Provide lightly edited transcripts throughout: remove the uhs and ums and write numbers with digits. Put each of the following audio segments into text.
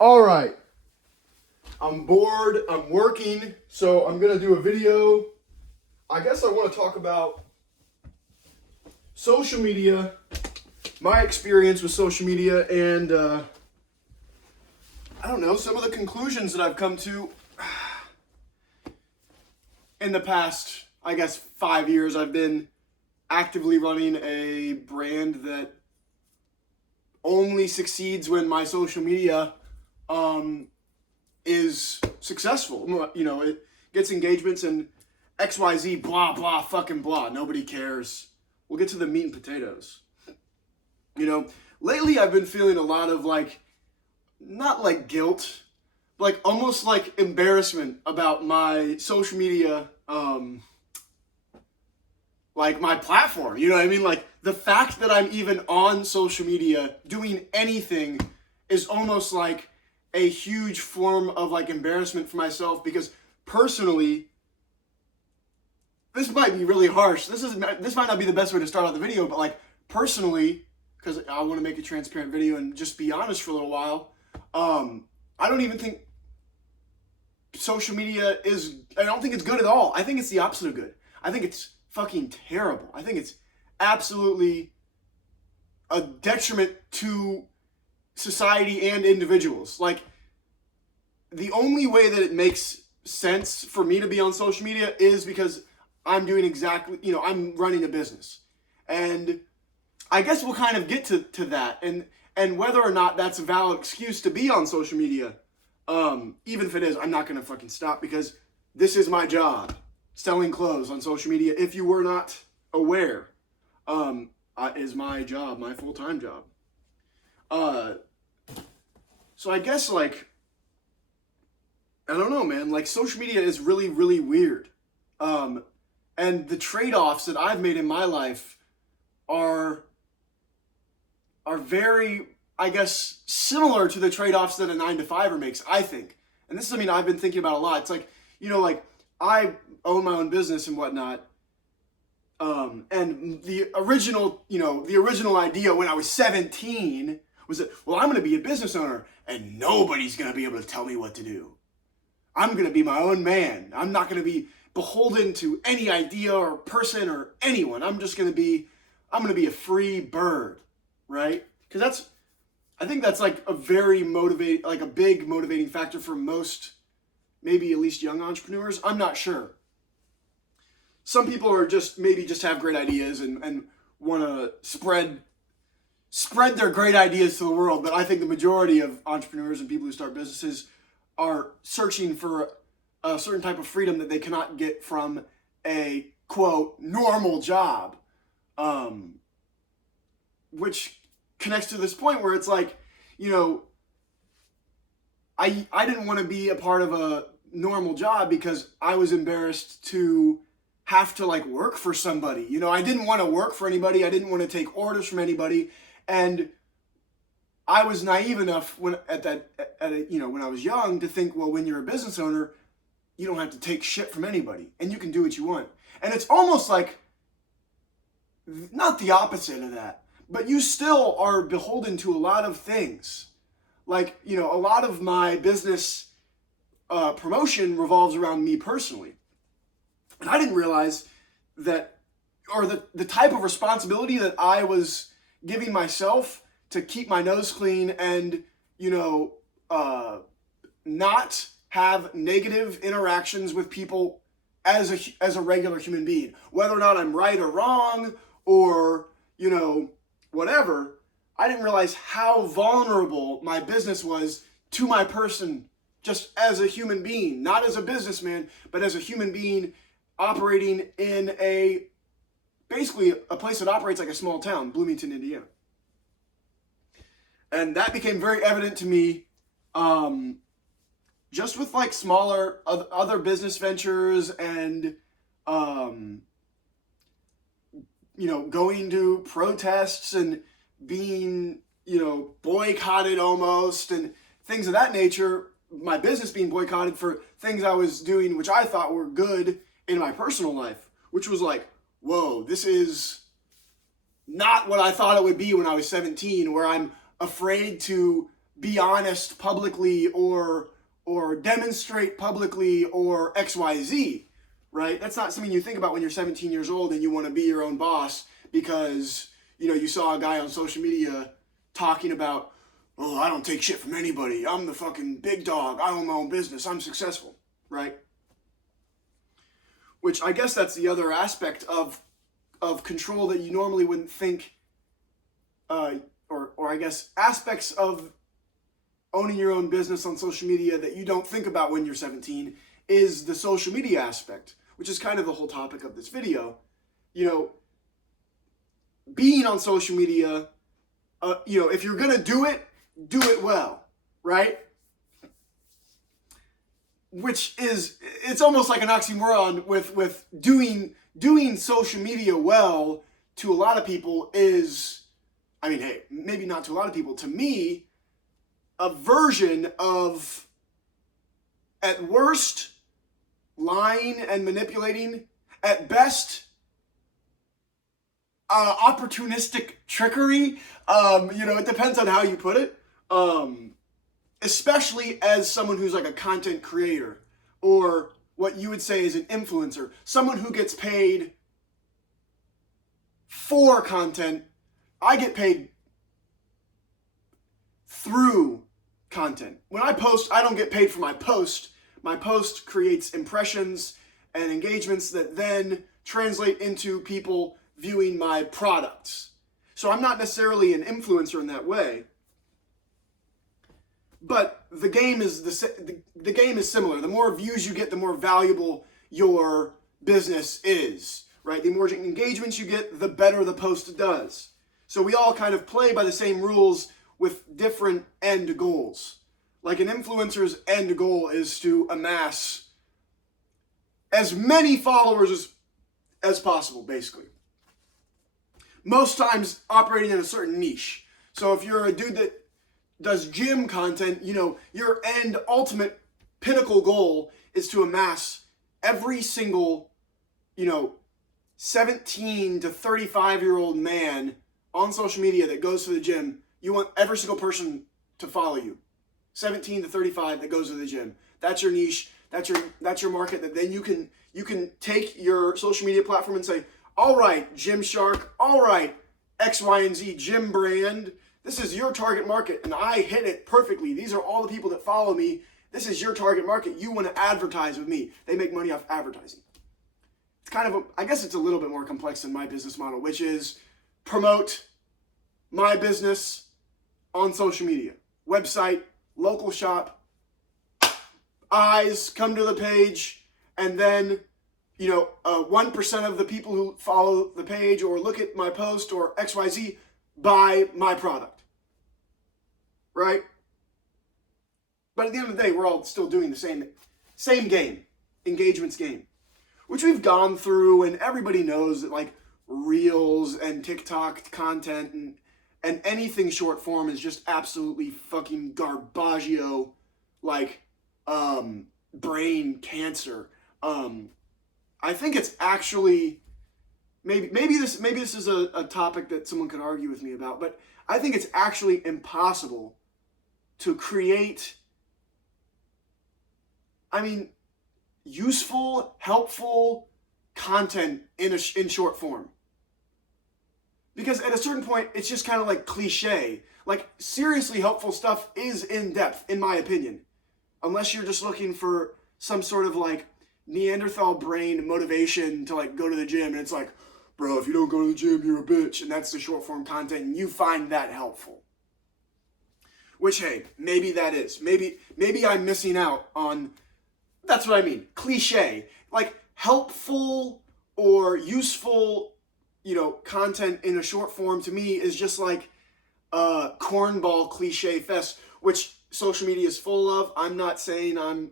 All right, I'm bored, I'm working, so I'm gonna do a video. I guess I want to talk about social media, my experience with social media, and I don't know, some of the conclusions that I've come to in the past, I guess, 5 years. I've been actively running a brand that only succeeds when my social media is successful. You know, it gets engagements and XYZ, blah, blah, fucking blah. Nobody cares. We'll get to the meat and potatoes. You know, lately I've been feeling a lot of not like guilt, like almost like embarrassment about my social media, like my platform. You know what I mean? Like the fact that I'm even on social media doing anything is almost like a huge form of like embarrassment for myself, because personally, this might be really harsh. This might not be the best way to start out the video, but like personally, because I want to make a transparent video and just be honest for a little while, I don't even think social media is, I don't think it's good at all. I think it's the opposite of good. I think it's fucking terrible. I think it's absolutely a detriment to society and individuals. Like, the only way that it makes sense for me to be on social media is because I'm doing exactly, I'm running a business. And I guess we'll kind of get to that and whether or not that's a valid excuse to be on social media. Even if it is, I'm not going to fucking stop, because this is my job, selling clothes on social media. If you were not aware, is my job, my full-time job. So I guess, like, I don't know, man, like social media is really, really weird. And the trade-offs that I've made in my life are very, I guess, similar to the trade-offs that a 9-to-5er makes, I think. And this is something I've been thinking about a lot. It's like, like I own my own business and whatnot. And the original idea when I was 17 was that, well, I'm going to be a business owner and nobody's going to be able to tell me what to do. I'm going to be my own man. I'm not going to be beholden to any idea or person or anyone. I'm going to be a free bird, right? Because I think that's like a very like a big motivating factor for most, maybe at least young entrepreneurs. I'm not sure. Some people are just have great ideas and want to spread their great ideas to the world. But I think the majority of entrepreneurs and people who start businesses are searching for a certain type of freedom that they cannot get from a, quote, normal job. Which connects to this point where it's like, I didn't want to be a part of a normal job because I was embarrassed to have to like work for somebody. I didn't want to work for anybody. I didn't want to take orders from anybody. And I was naive enough when I was young to think, well, when you're a business owner, you don't have to take shit from anybody and you can do what you want. And it's almost like not the opposite of that, but you still are beholden to a lot of things. Like, a lot of my business promotion revolves around me personally. And I didn't realize that, or the type of responsibility that I was giving myself to keep my nose clean and, not have negative interactions with people as a regular human being. Whether or not I'm right or wrong or, whatever, I didn't realize how vulnerable my business was to my person just as a human being, not as a businessman, but as a human being operating in basically a place that operates like a small town, Bloomington, Indiana. And that became very evident to me just with like smaller other business ventures and, going to protests and being, boycotted almost and things of that nature. My business being boycotted for things I was doing, which I thought were good in my personal life, which was like, whoa, this is not what I thought it would be when I was 17, where I'm afraid to be honest publicly or demonstrate publicly or XYZ, right? That's not something you think about when you're 17 years old and you want to be your own boss because, you saw a guy on social media talking about, oh, I don't take shit from anybody. I'm the fucking big dog. I own my own business. I'm successful, right? Which I guess that's the other aspect of control that you normally wouldn't think, or I guess aspects of owning your own business on social media that you don't think about when you're 17 is the social media aspect, which is kind of the whole topic of this video. Being on social media, if you're gonna do it well, right? Which is, it's almost like an oxymoron with doing social media well to a lot of people is, hey, maybe not to a lot of people, to me, a version of, at worst, lying and manipulating, at best, opportunistic trickery. It depends on how you put it. Especially as someone who's like a content creator, or what you would say is an influencer, someone who gets paid for content. I get paid through content. When I post, I don't get paid for my post. My post creates impressions and engagements that then translate into people viewing my products. So I'm not necessarily an influencer in that way. But the game is the game is similar. The more views you get, the more valuable your business is, right? The more engagements you get, the better the post does. So we all kind of play by the same rules with different end goals. Like an influencer's end goal is to amass as many followers as possible, basically. Most times operating in a certain niche. So if you're a dude that does gym content, your end ultimate pinnacle goal is to amass every single, 17 to 35-year-old man on social media that goes to the gym. You want every single person to follow you. 17 to 35 that goes to the gym. That's your niche. That's your market that then you can take your social media platform and say, all right, Gymshark, all right, X, Y, and Z gym brand, this is your target market, and I hit it perfectly. These are all the people that follow me. This is your target market. You want to advertise with me. They make money off advertising. It's kind of, I guess it's a little bit more complex than my business model, which is promote my business on social media. Website, local shop, eyes come to the page, and then 1% of the people who follow the page or look at my post or XYZ buy my product, right? But at the end of the day, we're all still doing the same game, engagements game, which we've gone through, and everybody knows that like Reels and TikTok content and anything short form is just absolutely fucking garbaggio, like brain cancer. I think it's actually maybe this is a topic that someone could argue with me about, but I think it's actually impossible to create, useful, helpful content in short form. Because at a certain point, it's just kind of like cliche. Like, seriously helpful stuff is in depth, in my opinion. Unless you're just looking for some sort of like Neanderthal brain motivation to like go to the gym, and it's like, bro, if you don't go to the gym, you're a bitch, and that's the short form content, and you find that helpful. Which, hey, maybe that is. Maybe I'm missing out on, that's what I mean, cliche. Like, helpful or useful, content in a short form to me is just like cornball cliche fest, which social media is full of. I'm not saying I'm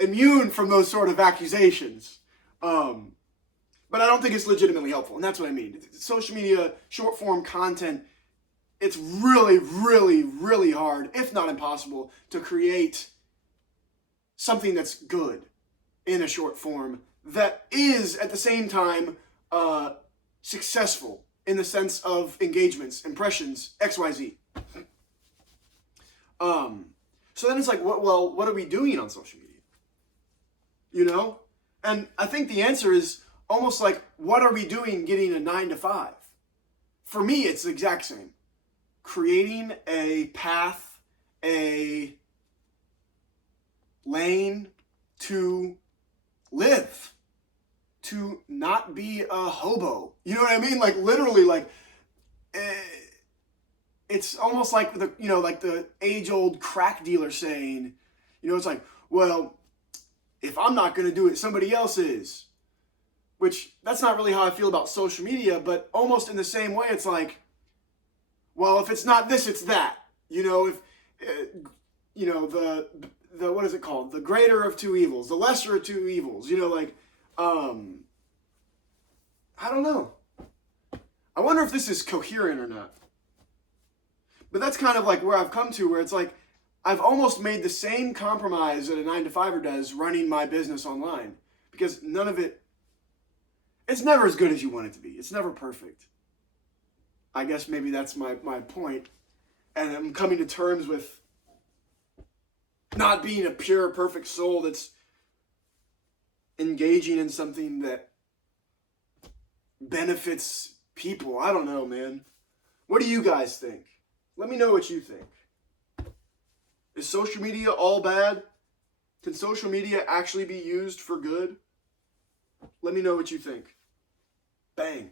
immune from those sort of accusations. But I don't think it's legitimately helpful, and that's what I mean. Social media, short form content, it's really, really, really hard, if not impossible, to create something that's good in a short form that is, at the same time, successful. in the sense of engagements, impressions, XYZ. So then it's like, what are we doing on social media? You know? And I think the answer is almost like, what are we doing getting a 9 to 5? For me, it's the exact same. Creating a path, a lane to live, to not be a hobo. You know what I mean? Like literally, like it's almost like the age-old crack dealer saying, it's like, well, if I'm not going to do it, somebody else is. Which that's not really how I feel about social media, but almost in the same way, it's like, well, if it's not this, it's that. If the what is it called? The greater of two evils, the lesser of two evils. I don't know. I wonder if this is coherent or not. But that's kind of like where I've come to, where it's like I've almost made the same compromise that a 9-to-5er does running my business online, because none of it. It's never as good as you want it to be. It's never perfect. I guess maybe that's my point. And I'm coming to terms with not being a pure, perfect soul that's engaging in something that benefits people. I don't know, man. What do you guys think? Let me know what you think. Is social media all bad? Can social media actually be used for good? Let me know what you think. Bang.